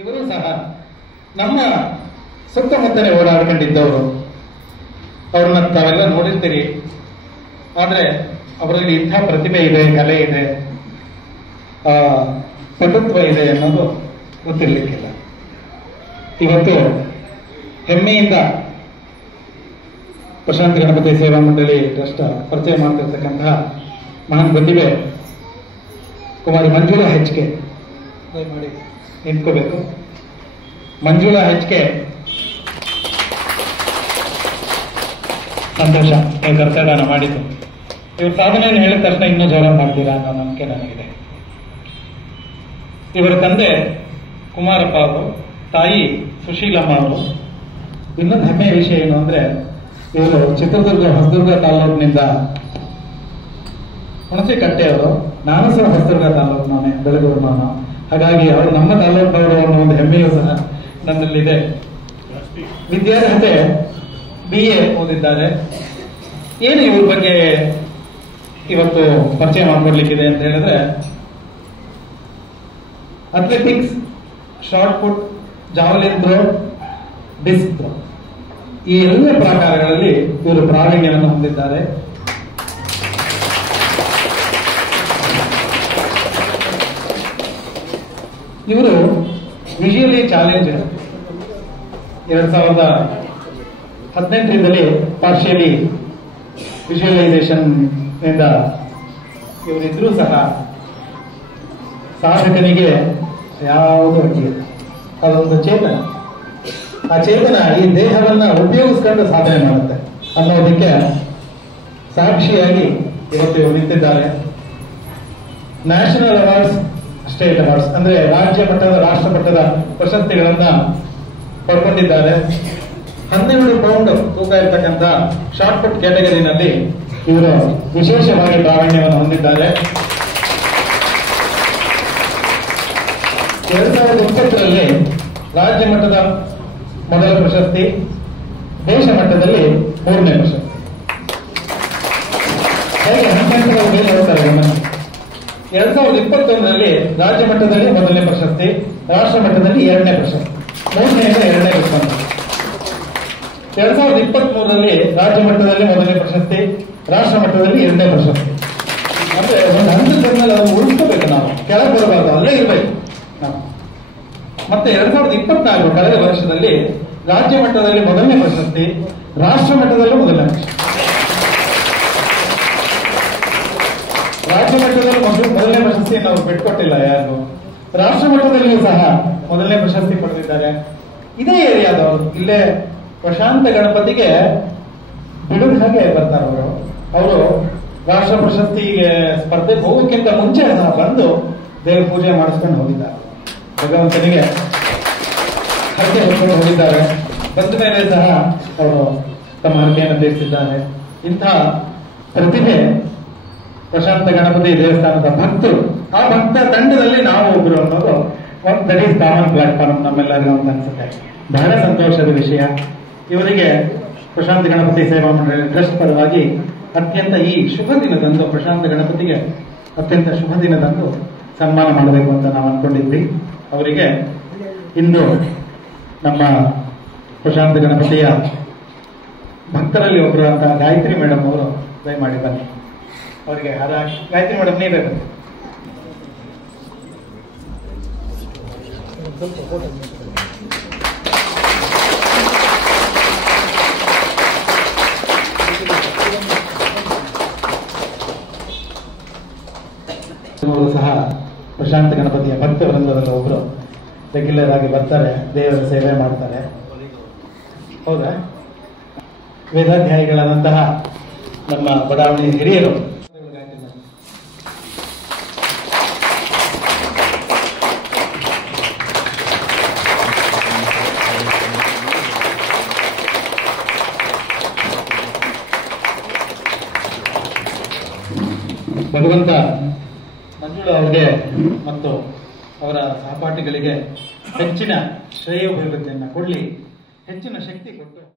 ಇವರು ಸಹ ನಮ್ಮ ಸುತ್ತಮುತ್ತಲೇ ಓಡಾಡ್ಕೊಂಡಿದ್ದವರು. ಅವ್ರನ್ನ ತಾವೆಲ್ಲ ನೋಡಿರ್ತೀರಿ. ಆದರೆ ಅವರಲ್ಲಿ ಇಂಥ ಪ್ರತಿಭೆ ಇದೆ, ಕಲೆ ಇದೆ, ಪಟುತ್ವ ಇದೆ ಅನ್ನೋದು ಗೊತ್ತಿರಲಿಕ್ಕಿಲ್ಲ. ಇವತ್ತು ಹೆಮ್ಮೆಯಿಂದ ಪ್ರಶಾಂತ ಗಣಪತಿ ಸೇವಾ ಮಂಡಳಿ ಟ್ರಸ್ಟ್ ಪರಿಚಯ ಮಾಡ್ತಿರ್ತಕ್ಕಂತಹ ಮಹಾನ್ ಪ್ರತಿಭೆ ಕುಮಾರಿ ಮಂಜುಳಾ ಹೆಚ್ಕೆ ದಯಮಾಡಿ ನಿಂತ್ಕೋಬೇಕು. ಮಂಜುಳಾ ಹೆಚ್ಕೆ, ಸಂತೋಷ ನೀವು ಕರ್ತವ್ಯನ ಮಾಡಿದ್ದು. ಇವ್ರ ಸಾಧನೆಯನ್ನು ಹೇಳಿದ ತಕ್ಷಣ ಇನ್ನೂ ಜೋರ ಮಾಡ್ತೀರಾ ಅನ್ನೋ ನಂಬಿಕೆ ನನಗಿದೆ. ಇವರ ತಂದೆ ಕುಮಾರಪ್ಪ ಅವರು, ತಾಯಿ ಸುಶೀಲಮ್ಮ ಅವರು. ಇನ್ನೊಂದು ಹೆಮ್ಮೆಯ ವಿಷಯ ಏನು ಅಂದ್ರೆ, ಇವರು ಚಿತ್ರದುರ್ಗ ಹೊಸದುರ್ಗ ತಾಲೂಕಿನಿಂದ ಹುಣಸಿಕಟ್ಟೆಯವರು. ನಾನು ಸಹ ಹೊಸದುರ್ಗ ತಾಲೂಕಿನವನೇ, ಬೆಳಗೂರು ನಾನು. ಹಾಗಾಗಿ ಅವರು ನಮ್ಮ ತಾಲೂಕಿನವರು ಅನ್ನೋ ಒಂದು ಹೆಮ್ಮೆಯೂ ಸಹ ನನ್ನಲ್ಲಿದೆ. ವಿದ್ಯಾರ್ಹತೆ BA ಓದಿದ್ದಾರೆ. ಏನು ಇವ್ರ ಬಗ್ಗೆ ಇವತ್ತು ಪರಿಚಯ ಮಾಡಿಕೊಡ್ಲಿಕ್ಕಿದೆ ಅಂತ ಹೇಳಿದ್ರೆ, athletics, shot put, javelin throw, disc throw, ಈ ಎಲ್ಲ ಪ್ರಕಾರಗಳಲ್ಲಿ ಇವರು ಪ್ರಾವೀಣ್ಯವನ್ನು ಹೊಂದಿದ್ದಾರೆ. ಇವರು ವಿಜುವಲಿ ಚಾಲೆಂಜ್ 2018ರಲ್ಲಿ ಪಾರ್ಷಿಯಲಿ ವಿಜುವಲೈಸೇಷನ್ ಇಂದ ಇವರಿದ್ರೂ ಸಹ ಸಾಧಕನಿಗೆ ಯಾವುದು ಅಡ್ಡಿಯಿಲ್ಲ. ಅದೊಂದು ಚೇತನ. ಆ ಚೇತನ ಈ ದೇಹವನ್ನ ಉಪಯೋಗಿಸ್ಕೊಂಡು ಸಾಧನೆ ಮಾಡುತ್ತೆ ಅನ್ನೋದಕ್ಕೆ ಸಾಕ್ಷಿಯಾಗಿ ಇವತ್ತು ಇವರು ನಿಂತಿದ್ದಾರೆ. ನ್ಯಾಷನಲ್ ಅವಾರ್ಡ್ಸ್, ಸ್ಟೇಟ್ ಅವಾರ್ಡ್ಸ್ ಅಂದ್ರೆ ರಾಜ್ಯ ಮಟ್ಟದ, ರಾಷ್ಟ್ರ ಮಟ್ಟದ ಪ್ರಶಸ್ತಿಗಳನ್ನ ಪಡ್ಕೊಂಡಿದ್ದಾರೆ. 12 ಪೌಂಡ್ ತೂಕ ಇರತಕ್ಕಂಥ ಶಾರ್ಟ್ ಪುಟ್ ಕ್ಯಾಟಗರಿನಲ್ಲಿ ಇವರು ವಿಶೇಷವಾಗಿ ಪ್ರಾವೀಣ್ಯವನ್ನು ಹೊಂದಿದ್ದಾರೆ. 2020ರಲ್ಲಿ ರಾಜ್ಯ ಮಟ್ಟದ ಮೊದಲ ಪ್ರಶಸ್ತಿ, ದೇಶ ಮಟ್ಟದಲ್ಲಿ 3ನೇ ಪ್ರಶಸ್ತಿ. ಹೇಗೆ ಹಂತಗಳು ಮೇಲೆ ಹೋಗ್ತಾರೆ. 2021ರಲ್ಲಿ ರಾಜ್ಯ ಮಟ್ಟದಲ್ಲಿ ಮೊದಲನೇ ಪ್ರಶಸ್ತಿ, ರಾಷ್ಟ್ರ ಮಟ್ಟದಲ್ಲಿ 2ನೇ ಪ್ರಶಸ್ತಿ, 3ನೇಯಿಂದ 2ನೇ ಪ್ರಶಸ್ತಿ. 2023ರಲ್ಲಿ ರಾಜ್ಯ ಮಟ್ಟದಲ್ಲಿ ಮೊದಲನೇ ಪ್ರಶಸ್ತಿ, ರಾಷ್ಟ್ರ ಮಟ್ಟದಲ್ಲಿ 2ನೇ ಪ್ರಶಸ್ತಿ. ಅಂದ್ರೆ ಒಂದು ಹಂತದಲ್ಲಿ ಅದನ್ನು ಉಳಿಸ್ಕೋಬೇಕು, ನಾವು ಕೆಳಗೆ ಬರಬಾರ್ದು, ಅಲ್ಲೇ ಇರಬೇಕು ನಾವು. ಮತ್ತೆ 2024 ಕಳೆದ ವರ್ಷದಲ್ಲಿ ರಾಜ್ಯ ಮಟ್ಟದಲ್ಲಿ ಮೊದಲನೇ ಪ್ರಶಸ್ತಿ, ರಾಷ್ಟ್ರ ಮಟ್ಟದಲ್ಲೂ ಮೊದಲನೇ ಪ್ರಶಸ್ತಿ. ರಾಜ್ಯ ಮಟ್ಟದಲ್ಲಿ ಮೊದಲನೇ ಪ್ರಶಸ್ತಿ ನಾವು ಬಿಟ್ಕೊಟ್ಟಿಲ್ಲ ಯಾರು. ರಾಷ್ಟ್ರ ಮಟ್ಟದಲ್ಲಿಯೂ ಸಹ ಮೊದಲನೇ ಪ್ರಶಸ್ತಿ ಪಡೆದಿದ್ದಾರೆ. ಇದೇ ಏರಿಯಾದವರು, ಇಲ್ಲೇ ಪ್ರಶಾಂತ ಗಣಪತಿಗೆ ಬಿಡುವ ಹಾಗೆ ಬರ್ತಾರೆ ಅವರು ರಾಷ್ಟ್ರ ಪ್ರಶಸ್ತಿಗೆ ಸ್ಪರ್ಧೆಗೆ ಹೋಗೋಕ್ಕಿಂತ ಮುಂಚೆ ಸಹ ಬಂದು ದೇವ್ರ ಪೂಜೆ ಮಾಡಿಸ್ಕೊಂಡು ಹೋಗಿದ್ದಾರೆ. ಭಗವಂತನಿಗೆ ಹರಕೆ ಹೊತ್ಕೊಂಡು ಹೋಗಿದ್ದಾರೆ. ಬಂದ ಮೇಲೆ ಸಹ ಅವರು ತಮ್ಮ ಹರಕೆಯನ್ನು ತೀರಿಸಿದ್ದಾರೆ. ಇಂಥ ಪ್ರತಿಭೆ ಪ್ರಶಾಂತ ಗಣಪತಿ ದೇವಸ್ಥಾನದ ಭಕ್ತರು. ಆ ಭಕ್ತ ತಂಡದಲ್ಲಿ ನಾವು ಒಬ್ರು ಅನ್ನೋದು ದಟ್ ಈಸ್ ಕಾಮನ್ ಪ್ಲಾಟ್ಫಾರ್ಮ್ ನಮ್ಮೆಲ್ಲರಿಗೂ ಅಂತ ಅನ್ಸುತ್ತೆ. ಬಹಳ ಸಂತೋಷದ ವಿಷಯ. ಇವರಿಗೆ ಪ್ರಶಾಂತ ಗಣಪತಿ ಸೇವಾ ಮಂಡಳಿ ಟ್ರಸ್ಟ್ ಪರವಾಗಿ ಅತ್ಯಂತ ಈ ಶುಭ ದಿನದಂದು, ಪ್ರಶಾಂತ ಗಣಪತಿಗೆ ಅತ್ಯಂತ ಶುಭ ದಿನದಂದು ಸನ್ಮಾನ ಮಾಡಬೇಕು ಅಂತ ನಾವು ಅನ್ಕೊಂಡಿದ್ವಿ. ಅವರಿಗೆ ಇಂದು ನಮ್ಮ ಪ್ರಶಾಂತ ಗಣಪತಿಯ ಭಕ್ತರಲ್ಲಿ ಒಬ್ಬರು ಅಂತ ಗಾಯತ್ರಿ ಮೇಡಮ್ ಅವರು ದಯಮಾಡಿ ಬನ್ನಿ. ಅವರಿಗೆ ಗಾಯತ್ರಿ ಮೇಡಮ್ ನೀವೇ ಬನ್ನಿ. ಸಹ ಪ್ರಶಾಂತ ಗಣಪತಿಯ ಭಕ್ತ ವೃಂದದಲ್ಲಿ ಒಬ್ಬರು ರೆಗ್ಯುಲರ್ ಆಗಿ ಬರ್ತಾರೆ, ದೇವರ ಸೇವೆ ಮಾಡ್ತಾರೆ. ಹೌದಾ? ವೇದಾಧ್ಯಾಯಿಗಳಾದಂತಹ ನಮ್ಮ ಬಡಾವಣೆ ಹಿರಿಯರು ಭಗವಂತ ಮಂಜುಳಾ ಅವರಿಗೆ ಮತ್ತು ಅವರ ಸಹಪಾಠಿಗಳಿಗೆ ಹೆಚ್ಚಿನ ಶ್ರೇಯೋಭಿವೃದ್ಧಿಯನ್ನು ಕೊಡಲಿ, ಹೆಚ್ಚಿನ ಶಕ್ತಿ ಕೊಟ್ಟು